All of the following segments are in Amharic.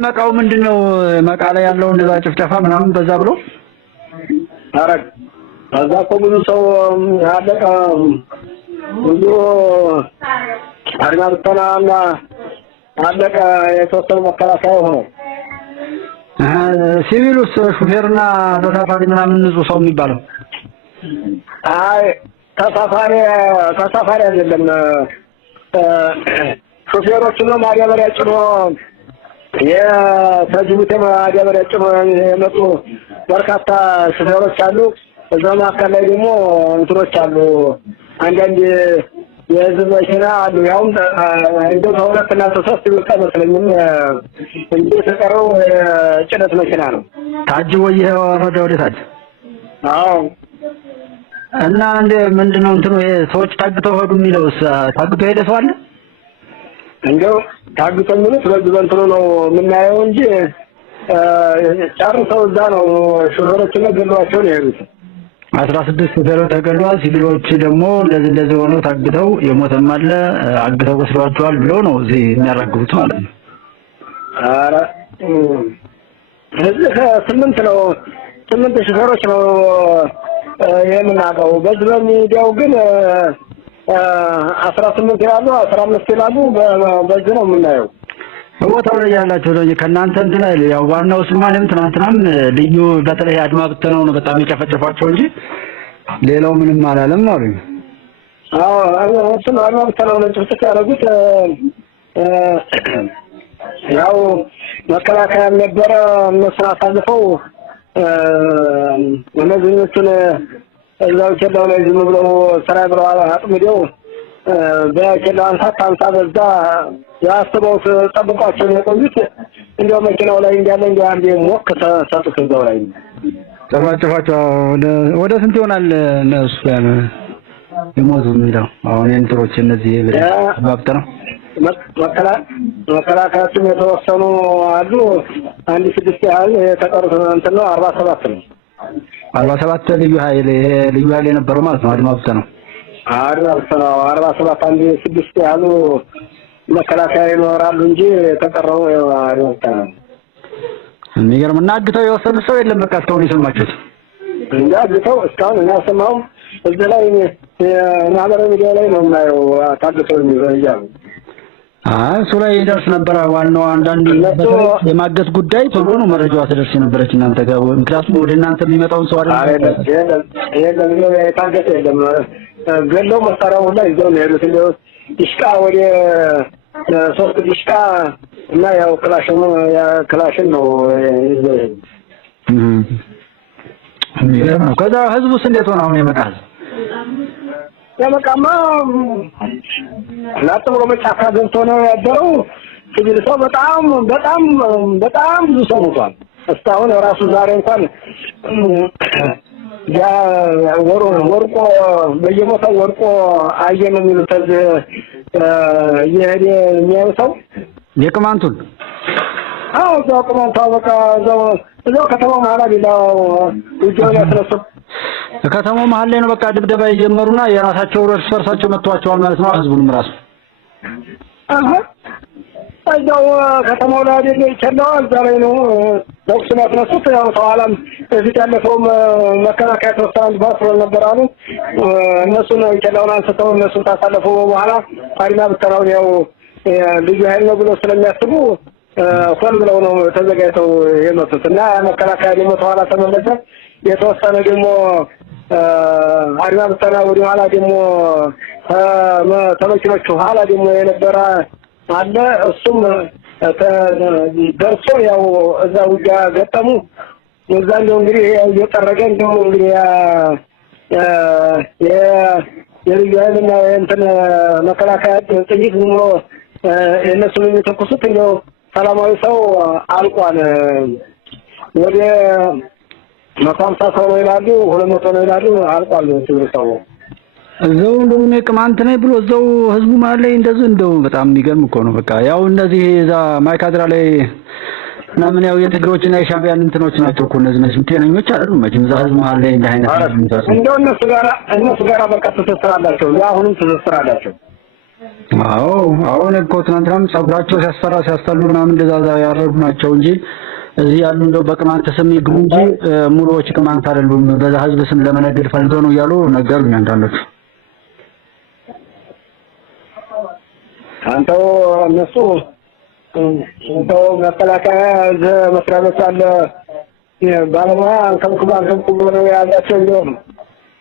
መቃው ምንድነው? መቃ ላይ ያለው እንደዛ ጭፍጨፋ ምናምን በዛ ብሎ አረግ ከዛ እኮ ብዙ ሰው ያለቀ ብዙ አድማ ብተናና አለቀ። የተወሰኑ መከላከያ ሆኖ ሲቪሉስ ሹፌርና ተሳፋሪ ምናምን ንጹህ ሰው የሚባለው አይ ተሳፋሪ አይደለም። ሹፌሮች ነው ማዳበሪያ ጭኖ የጅቡቲ ማዳበሪያ ጭኖ የመጡ በርካታ ሹፌሮች አሉ። እዛ መካከል ላይ ደግሞ እንትኖች አሉ። አንዳንድ የህዝብ መኪና አሉ። ያውም እንደው ከሁለት እና ሶስት ይወጣ መስለኝም እንጂ የተቀረው ጭነት መኪና ነው ታጅቦ እየወረደ ወደ ታች። አዎ እና እንደ ምንድነው እንትኑ ሰዎች ታግተው ሄዱ የሚለውስ ታግቶ ሄደ ሰው አለ? እንደው ታግተው የሚሉት በዚህ በእንትኑ ነው የምናየው እንጂ ጨርሰው እዛ ነው ሹፌሮችና ገሏቸው ነው የሄዱት። 16 ሹፌሮች ተገሏል። ሲቪሎች ደግሞ እንደዚህ ሆነው ታግተው የሞተም አለ አግተው ወስደዋቸዋል ብሎ ነው እዚህ የሚያራግቡት ማለት ነው። ኧረ እዚህ 8 ሹፌሮች ነው የምናውቀው። በዚህ በሚዲያው ግን 18 ይላሉ 15 ይላሉ። በዚህ ነው የምናየው። ቦታው ላይ ያላችሁ ነው ከናንተ እንትን አይደል? ያው ዋናው ስማንም ትናንትናም ልዩ በተለይ አድማ ብተናው ነው በጣም የጨፈጨፋቸው እንጂ ሌላው ምንም አላለም ማለት ነው። አዎ እሱ አድማ ብተናው ነው ጭፍጨፋ ያደረጉት። ያው መከላከያ ነበረ እነሱን አሳልፈው እነዚህኞቹን እዛው ኬላው ላይ ዝም ብለው ስራ ብለው አጥምደው በኬላው አንሳ በዛ ያስበው ጠብቋቸው የቆዩት እንደው መኪናው ላይ እንዳለ እንደው አንዴ ሞክ ተሰጡት እዛው ላይ ጨፋጨፋቸው። ወደ ስንት ይሆናል እነሱ የሞቱ የሚለው አሁን የእንትኖች እነዚህ ባብተ ነው መከላከያችን የተወሰኑ አሉ። 1-6 ያህል የተቀሩት እንትን ነው 47 ነው 47 ልዩ ኃይል የነበረው ማለት ነው። አድማ ብተናው 47 1-6 ያህሉ መከላከያ ይኖራሉ እንጂ ተቀረው አይወጣም። የሚገርም እና አግተው የወሰዱ ሰው የለም። በቃ እስካሁን የሰማችሁት አግተው እስካሁን እኛ ሰማሁም እዚህ ላይ ማህበራዊ ሚዲያ ላይ ነው የማየው ታግተው ይያሉ። እሱ ላይ ይደርስ ነበር። ዋናው አንዳንድ የማገት ጉዳይ ቶሎ ነው መረጃዋ ትደርስ የነበረች እናንተ ጋር። ምክንያቱም ወደ እናንተ የሚመጣውን ሰው አይደለም የታገተ የለም። ገለው መሳሪያው ላይ ይዘው ነው የሄዱት። እንደው ዲሽቃ ወደ 3 ዲሽቃ እና ያው ክላሽን ነው ይዘው ከዛ ህዝቡስ እንዴት ሆነ አሁን የመጣ ያመቃማ ላጥሮ መጫካ ገብቶ ነው ያደረው። ሲቪል ሰው በጣም ብዙ ሰው ሞቷል። እስካሁን ራሱ ዛሬ እንኳን ያ ወርቆ በየቦታው ወርቆ አየን የሚሉት የሄደ የሚያየው ሰው የቅማንቱን እዛው ቅማንታው በቃ እዛው ከተማው መሀል ሌላው ውጊያውን ያስነሱት ከተማው መሀል ላይ ነው በቃ ድብደባ የጀመሩና የራሳቸው እርስ በርሳቸው መጥቷቸዋል ማለት ነው። ህዝቡንም ራሱ እዛው ከተማው ላይ አይደለ ይችላል እዛ ላይ ነው ተኩስ ያስነሱት። ያው ተዋላም እዚህ ያለፈው መከላከያ ተወሰነ ባስሮ ነበር አሉ። እነሱ ነው ይችላል አንስተው እነሱ ታሳለፉ በኋላ አድማ ብተናው ያው ልዩ ኃይል ነው ብሎ ስለሚያስቡ ሆን ብለው ነው ተዘጋጅተው የመጡት እና መከላከያ ደግሞ ተዋላ ተመለሰ። የተወሰነ ደግሞ አድማ ብተና ወደ ኋላ ደግሞ ተመኪኖቹ ኋላ ደግሞ የነበረ አለ። እሱም ደርሶ ያው እዛ ውጊያ ገጠሙ። እዛ እንደው እንግዲህ ያው እየጠረገ እንደው እንግዲህ የልዩ ኃይልና እንትን መከላከያ ጥይት ዝም ብሎ እነሱን የሚተኩሱት እንደው ሰላማዊ ሰው አልቋል። ወደ 150 ሰው ነው ይላሉ፣ 200 ነው ይላሉ። አልቋል ሰው እዛው እንደው ቅማንት ነኝ ብሎ እዛው ህዝቡ ማለት ላይ እንደው በጣም የሚገርም እኮ ነው። በቃ ያው እነዚህ እዛ ማይካድራ ላይ ምናምን ያው የትግሮችና የሻቢያን እንትኖች ናቸው እኮ እነዚህ ጤነኞች አይደሉም መቼም እዛ ህዝብ ማለት ላይ እንደ አይነት እንደው እነሱ ጋራ በቃ ትስስር አላቸው። አሁንም ትስስር አላቸው። አሁን እኮ ትናንትናም ጸጉራቸው ሲያስፈራ ሲያስጠሉ ምናምን እንደዛ ያረዱ ናቸው እንጂ እዚህ ያሉ እንደው በቅማንት ስም ይግቡ እንጂ ሙሉዎች ቅማንት አይደሉም። በዛ ህዝብ ስም ለመነገድ ፈልገው ነው እያሉ ነገሩኝ አንዳንዶቹ። አንተው እነሱ እንደው መከላከያ መስሪያ ቤት አለ ባለሙያ አንከብኩ ነው ያላቸው እንደውም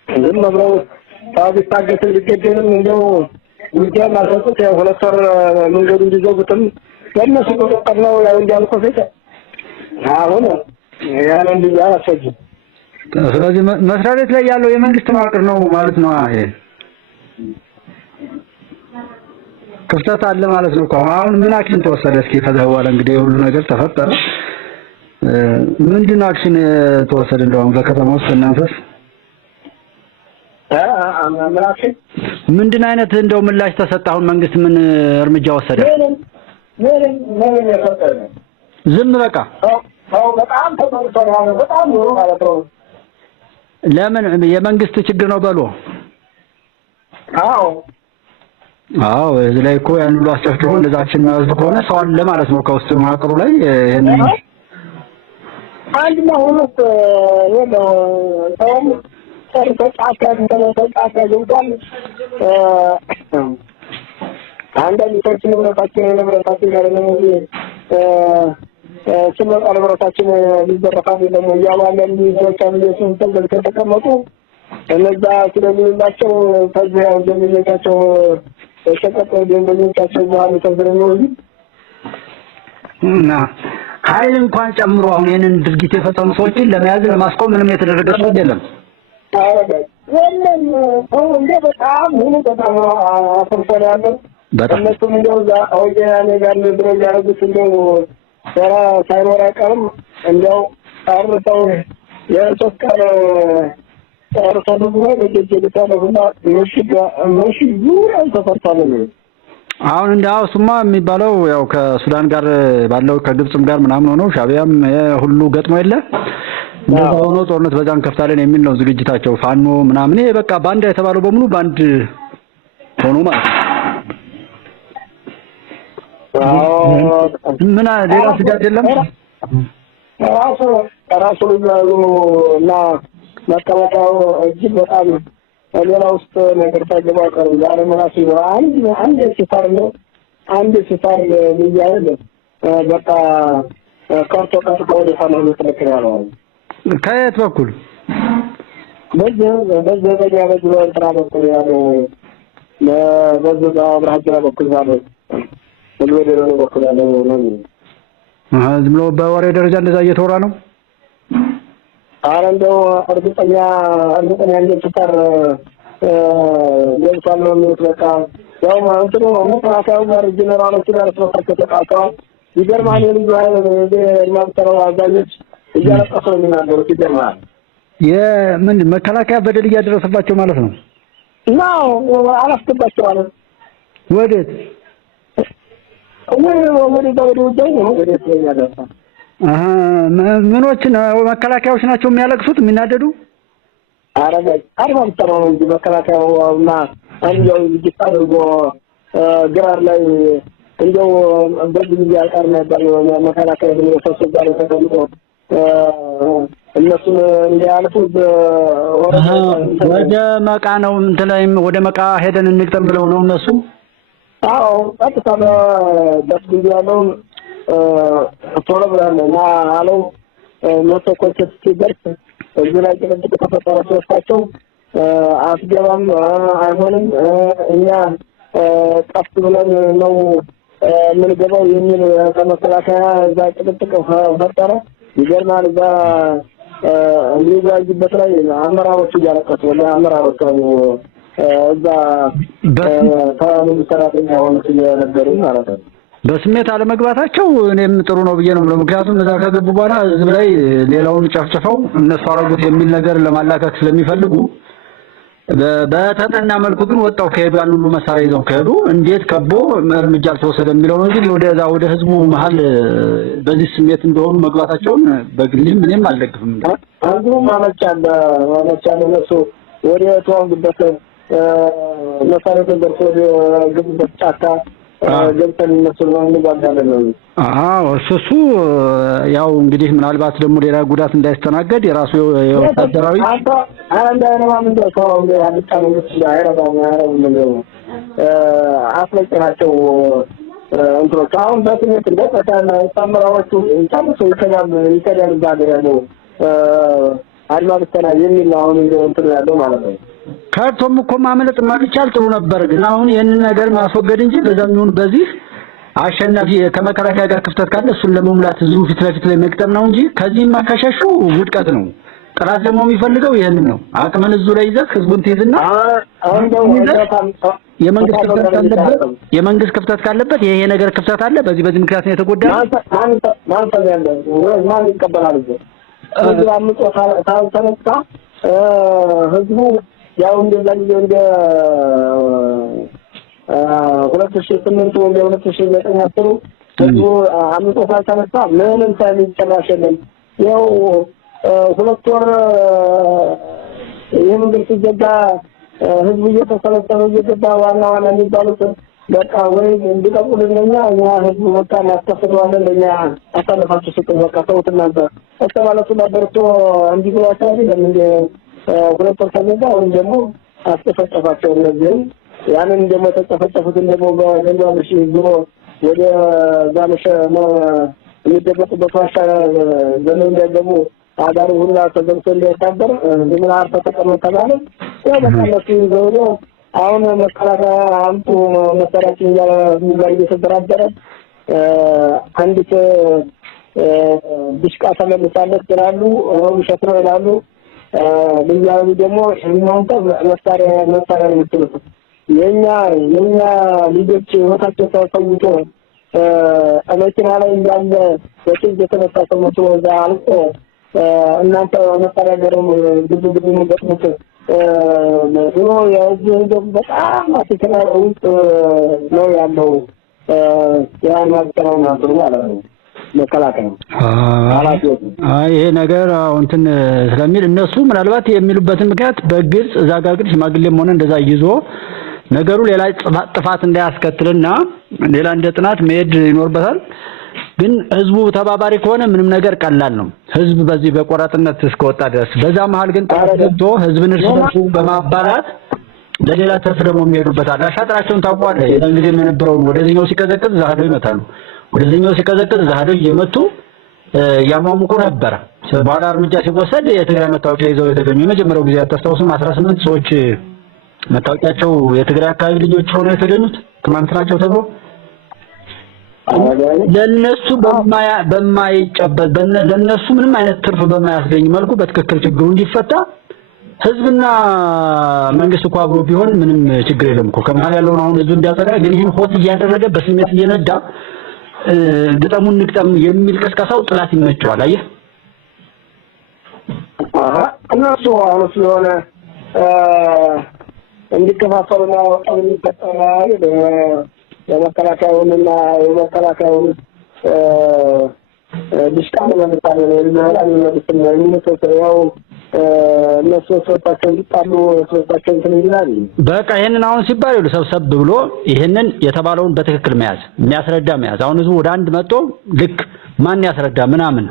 ዝም ብለው ታው ቢታገት ሊገደልም እንደው ውጊያ ማሰጡት የሁለት ወር መንገዱ እንዲዘጉትም ለእነሱ ቁጥጥር ነው ያው እንዲያልኩ ፊት አሁን ያን እንዲያ አሰጅ። ስለዚህ መስሪያ ቤት ላይ ያለው የመንግስት መዋቅር ነው ማለት ነው። ይሄ ክፍተት አለ ማለት ነው። አሁን ምን አክሽን ተወሰደ? እስኪ ከዛ በኋላ እንግዲህ ሁሉ ነገር ተፈጠረ። ምንድን ነው አክሽን ተወሰደ? እንደውም በከተማ ውስጥ እናንተስ ምንድን አይነት እንደው ምላሽ ተሰጠ? አሁን መንግስት ምን እርምጃ ወሰደ? ምን ያፈጠረ ዝም በቃ በጣም ተቆጥቷል። በጣም ነው ማለት ነው። ለምን የመንግስት ችግር ነው በሉ? አዎ እዚህ ላይ እኮ ያን ሁሉ አስጨፍጭፎ እንደዛችን ማዝብ ከሆነ ሰው አለ ማለት ነው ከውስጥ መዋቅሩ ላይ ይሄን አንድ ነው ሁለት ነው ሰውም ተጫካ ጀምሯል። አንዳንድ ሰዎች ንብረታችን ጋር ነው ስመጣ ንብረታችን ሊዘረፋል ደግሞ እያሉ ሰዎች አምስቱን ተቀመጡ። እነዛ ስለሚላቸው ከዚህ ያው ደንበኞቻቸው ተሸቀጠ ደንበኞቻቸው በኋላ ተዘረመው እና ኃይል እንኳን ጨምሮ አሁን ይሄንን ድርጊት የፈጸሙ ሰዎችን ለመያዝ ለማስቆም ምንም የተደረገ ሰው የለም። እንደ በጣም አፈርፈራለ እነሱም እንደው ወያኔ ጋር ድሮ ያደረጉት እንደው ስራ ሳይኖር አይቀርም እንደው አርተው የሶስት ቀን ጨርሰው ደግሞ በጀጀልታለሁና መሽጉ ተፈርቷል። አሁን እንዳው እሱማ የሚባለው ያው ከሱዳን ጋር ባለው ከግብጽም ጋር ምናምን ሆኖ ሻቢያም ሁሉ ገጥሞ የለ እንደዛ ሆኖ ጦርነት በዛን ከፍታለን የሚል ነው ዝግጅታቸው። ፋኖ ምናምን ይሄ በቃ ባንዳ የተባለው በሙሉ ባንድ ሆኖ ማለት ነው። ምን ሌላ ስጋት የለም። ራሱ እና መቀመጫው እጅግ በጣም ሌላ ውስጥ ነገር ታገባ ቀር ዛሬ ምናስ ነው አንድ ሲፋር ነው አንድ ሲፋር ይያለ በቃ ካርቶ ወደ ፋኖ ተለከራው ከየት በኩል በዚህ እንትና በኩል ያለው በዚህ አብራጅራ በኩል ያለው ወደ በኩል ያለው ነው። ዝም ብሎ በወሬ ደረጃ እንደዛ እየተወራ ነው። እንደው እርግጠኛ እንደተቀር ለምሳሌ ነው በቃ ያው እንትኑ መከላከያው ጋር ጀነራሎች ጋር ተፈተቀጣጣው ይገርማል። ልጅ አይደለም የማንተራው አዛዦች እያለቀሱ ነው የሚናገሩት። ይገርማል። የምን መከላከያ በደል እያደረሰባቸው ማለት ነው። አላስገባቸው አለ ወዴት ምኖች መከላከያዎች ናቸው የሚያለቅሱት የሚናደዱ? አርባም ተራው እንጂ መከላከያውና አንጃው ዝግጅት አድርጎ ግራር ላይ እንደው በዚህ ያልቀር ነበር መከላከያ ተሰብስቦ ጋር ተቀምጦ እነሱ እንዲያልፉ ወደ መቃ ነው እንትላይም ወደ መቃ ሄደን እንግጠም ብለው ነው እነሱ። ቀጥታ በስግድ ያለው ቶሎ ብለና አለው መተኮች ሲደርስ እዚህ ላይ ጭቅጭቅ ተፈጠረ። ሶስታቸው አስገባም አይሆንም እኛ ቀስ ብለን ነው ምን ገባው የሚል ከመከላከያ እዛ ጭቅጭቅ ፈጠረ። ይገርማል። እዛ የሚዋጅበት ላይ አመራሮቹ እያለቀሱ አመራሮቹ እዛ ሰራተኛ ሆነው የነበሩ ማለት ነው። በስሜት አለመግባታቸው እኔም ጥሩ ነው ብዬ ነው። ምክንያቱም እዛ ከገቡ በኋላ ህዝብ ላይ ሌላውን ጨፍጭፈው እነሱ አረጉት የሚል ነገር ለማላከክ ስለሚፈልጉ በተጠና መልኩ ግን ወጣው ከሄዱ ያን ሁሉ መሳሪያ ይዘው ከሄዱ እንዴት ከቦ እርምጃ አልተወሰደ የሚለው ነው እንጂ ወደ ህዝቡ መሀል በዚህ ስሜት እንደሆኑ መግባታቸውን በግልም እኔም አልደግፍም። አንዱ ማመቻለ እነሱ ወደ ተዋንግበት መሳሪያ ተደርሶ ግብበት ጫካ ገብተን እነሱ ነው እንጓዛለን። እሱ ያው እንግዲህ ምናልባት ደግሞ ሌላ ጉዳት እንዳይስተናገድ የራሱ የወታደራዊ አንድ አይነማ ምን ደርሰው ያልጣ ነው አይረባም ነው አፍለጭናቸው እንትሮች አሁን በትምህርት እንደተታና ተመራዎቹ እንታምሶ ይከዳሉ ባገር ያለው አድማ ብተና የሚል ነው አሁን እንትን ያለው ማለት ነው። ካርቶም እኮ ማመለጥ ማልቻል ጥሩ ነበር፣ ግን አሁን ይሄንን ነገር ማስወገድ እንጂ በዛም ይሁን በዚህ አሸናፊ ከመከላከያ ጋር ክፍተት ካለ እሱን ለመሙላት ህዝቡ ፊት ለፊት ላይ መቅጠም ነው እንጂ ከዚህም ማከሸሹ ውድቀት ነው። ጥራት ደግሞ የሚፈልገው ይሄንን ነው። አቅምን እዙ ላይ ይዘህ ህዝቡን ትይዝና አሁን ደግሞ የመንግስት ክፍተት ካለበት ይሄ ነገር ክፍተት አለ፣ በዚህ ምክንያት ነው የተጎዳ ማን ያለ ማን ይቀበላል? ህዝቡ አምጦ ታልተነሳ ህዝቡ ያው እንደዛ እንደ 2008 ወደ 2009 አስሩ ህዝቡ አምጦ ታልተነሳ ምንም ሳይጨራሽ የለም። ያው 2 ወር የመንግስት ዘጋ ህዝቡ እየተሰለጠነ እየገባ ዋና የሚባሉት በቃ ወይ እንዲቀቁልኛ እኛ ህዝቡ በቃ ማስተፈቷለን ለኛ አሳልፋችሁ ስጡ በቃ ተውት እናንተ እስተማለቱ ነበርቶ እንዲግባቸው አይደለም እንደ 2 ወር ተዘጋ ወይም ደግሞ አስተፈጨፋቸው እነዚህ ያንን ደግሞ ተጨፈጨፉትን ደግሞ በገንዘብ ቢሮ ወደ ዛመሸ ነው የሚደበቁበት ዋሻ ዘመን ደግሞ አዳሩ ሁላ ተዘምቶ እንደታደረ ምን አርፈ ተቀመጠ ማለት ያው በቃ ነው አሁን መከላከያ አምጡ መሰራችን ላይ እየተደራደረ አንዲት ዲሽቃ ተመልሳለች ይላሉ፣ ውሸት ነው ይላሉ። ልያው ደግሞ እናንተ መሳሪያ ነው የምትሉት የኛ ልጆች ወታቸው ተሰውቶ መኪና ላይ እንዳለ በጭንቅ የተነሳሰው መስሎ እዛ አልቆ እናንተ መሳሪያ ገረም ብዙ ገጥሞት ነው የዚህ ደግሞ በጣም አትከራው ነው ያለው ያን ማስተራው ነው ማለት ነው መከላከያ ይሄ ነገር እንትን ስለሚል እነሱ ምናልባት የሚሉበትን ምክንያት በግልጽ እዛ ጋር ግን ሽማግሌም ሆነ እንደዛ ይዞ ነገሩ ሌላ ጥፋት እንዳያስከትልና ሌላ እንደ ጥናት መሄድ ይኖርበታል። ግን ህዝቡ ተባባሪ ከሆነ ምንም ነገር ቀላል ነው። ህዝብ በዚህ በቆራጥነት እስከወጣ ድረስ በዛ መሃል ግን ተረድቶ ህዝብን እርስ በርሱ በማባላት ለሌላ ተርፍ ደግሞ የሚሄዱበታል። አሻጥራቸውን ታውቋለህ። የዛን ጊዜ የነበረው ወደዚህኛው ሲቀዘቅዝ ዛሬ ይመታሉ፣ ወደዚህኛው ሲቀዘቅዝ ዛሬ እየመቱ ያሟሙቁ ነበር። በኋላ እርምጃ ሲወሰድ የትግራይ መታወቂያ ይዘው የተገኙ የመጀመሪያው ጊዜ አታስታውስም? 18 ሰዎች መታወቂያቸው የትግራይ አካባቢ ልጆች ሆነው የተገኙት ቅማንት ናቸው ተብሎ ለነሱ በማይጨበጥ ለነሱ ምንም አይነት ትርፍ በማያስገኝ መልኩ በትክክል ችግሩ እንዲፈታ ህዝብና መንግስት እኮ አብሮ ቢሆን ምንም ችግር የለም እኮ ከመሃል ያለውን አሁን ህዝብ እንዲያጠራ ግን ይህን ሆት እያደረገ በስሜት እየነዳ ግጠሙን ንግጠም የሚል ቅስቀሳው ጥላት ይመቸዋል። አየህ እነሱ አሁን ስለሆነ እንዲከፋፈሉና ወጣው እንዲፈጠራ የመከላከያውንና የመከላከያውን ዲሽቃን ለምሳሌ ነው የሚመጣው እነሱ ሶስታቸው እንዲጣሉ ሶስታቸው እንትን ይላል። በቃ ይሄንን አሁን ሲባል ይሉ ሰብሰብ ብሎ ይሄንን የተባለውን በትክክል መያዝ የሚያስረዳ መያዝ። አሁን ህዝቡ ወደ አንድ መጥቶ ልክ ማን ያስረዳ ምናምን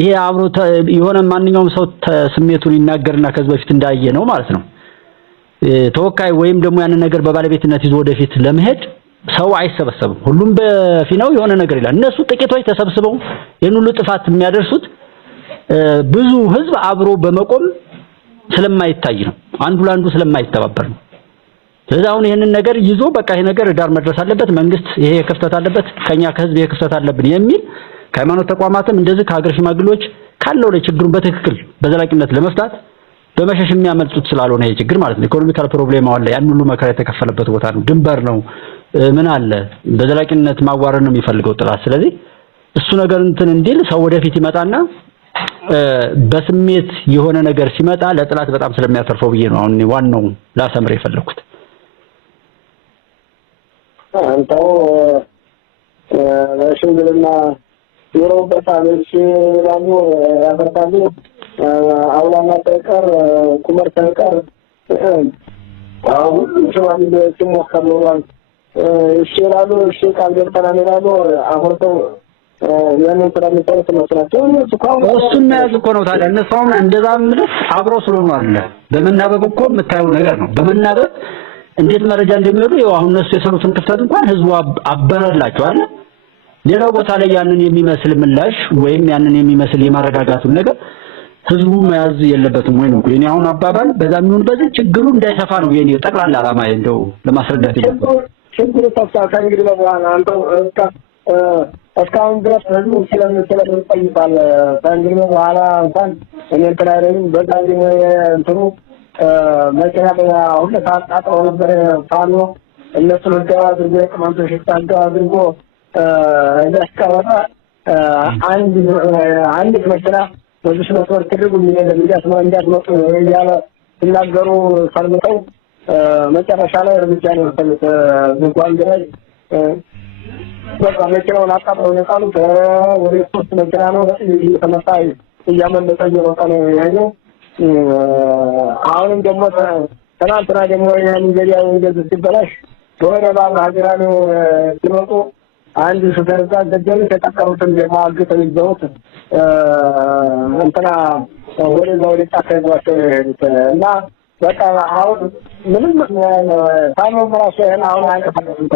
ይሄ አብሮ የሆነ ማንኛውም ሰው ስሜቱን ይናገርና ከዚህ በፊት እንዳየ ነው ማለት ነው። ተወካይ ወይም ደግሞ ያንን ነገር በባለቤትነት ይዞ ወደፊት ለመሄድ ሰው አይሰበሰብም። ሁሉም በፊናው የሆነ ነገር ይላል። እነሱ ጥቂቶች ተሰብስበው የሁሉ ጥፋት የሚያደርሱት ብዙ ህዝብ አብሮ በመቆም ስለማይታይ ነው። አንዱ ለአንዱ ስለማይተባበር ነው። ስለዚህ አሁን ይሄንን ነገር ይዞ በቃ ይሄ ነገር ዳር መድረስ አለበት፣ መንግስት ይሄ ክፍተት አለበት፣ ከኛ ከህዝብ ይሄ ክፍተት አለብን የሚል ከሃይማኖት ተቋማትም እንደዚህ ከሀገር ሽማግሌዎች ካለው ላይ ችግሩን በትክክል በዘላቂነት ለመፍታት በመሸሽ የሚያመልጡት ስላልሆነ ይሄ ችግር ማለት ነው። ኢኮኖሚካል ፕሮብሌም አለ። ያን ሁሉ መከራ የተከፈለበት ቦታ ነው። ድንበር ነው። ምን አለ በዘላቂነት ማዋረድ ነው የሚፈልገው ጥላት። ስለዚህ እሱ ነገር እንትን እንዲል ሰው ወደፊት ይመጣና በስሜት የሆነ ነገር ሲመጣ ለጥላት በጣም ስለሚያተርፈው ብዬ ነው አሁን ዋናው ላሰምር የፈለኩት። አንተው ለሽምግልና የሮበታ ልጅ ያሉ ያፈርታሉ አውላና ተቀር ኩመር ተቀር አሁን ሸዋን ሲሞከር ነው እሺ ይላሉ እሺ ቃል ገብተናል ይላሉ አሁን ሰው ያንን ተራምጠው መስራቸው እሱን መያዝ እኮ ነው ታዲያ እነሱ አሁን እንደዛ ምልስ አብሮ ስለሆኑ አይደለ በመናበብ እኮ የምታየው ነገር ነው በመናበብ እንዴት መረጃ እንደሚወዱ ያው አሁን እነሱ የሰሩትን ክፍተት እንኳን ህዝቡ አበረላቸው አይደል ሌላው ቦታ ላይ ያንን የሚመስል ምላሽ ወይም ያንን የሚመስል የማረጋጋቱን ነገር ህዝቡ መያዝ የለበትም ወይ ነው የኔ አሁን አባባል በዛም ይሁን በዚህ ችግሩ እንዳይሰፋ ነው የኔ ጠቅላላ ዓላማ እንደው ለማስረዳት ይችላል ችግሩ ተፋታ እንግዲህ በኋላ አንተው እስካሁን ድረስ ህዝቡ ስለሚጠይቃል እንግዲህ በኋላ እንኳን እኔ ተራረኝ በዛኝ እንትኑ መኪና አሁን ታጣጣው ነበር ፋኖ እነሱ ልደዋ አድርጎ የቅማንቶ ሽፍታ አድርጎ ያስቀረበ አንድ መኪና ወዲህ መስመር ትርጉ የሚያስመው እንዲያስመጡ ያለ ሲናገሩ ፈልመው መጨረሻ ላይ እርምጃ ነው የወሰዱት እንኳን ድረስ በቃ መኪናውን አጣጥለው የጣሉት ወደ ሶስት መኪና ነው እየተመታ እያመለጠ እየሮጠ ነው ያለው አሁንም ደግሞ ትናንትና ደግሞ ያን ገበያው እንደዚህ ሲበላሽ ወረባ ሀገራ ነው ሲሮጡ አንድ ሹፌር ጋር ገደሉ ተጣጣሩትን ደግሞ አግተው ይዘውት እንትና ወደ ጫካ ይዟቸው እና በቃ አሁን ምንም ታሞ ራሱ አሁን አንቀሳቀስም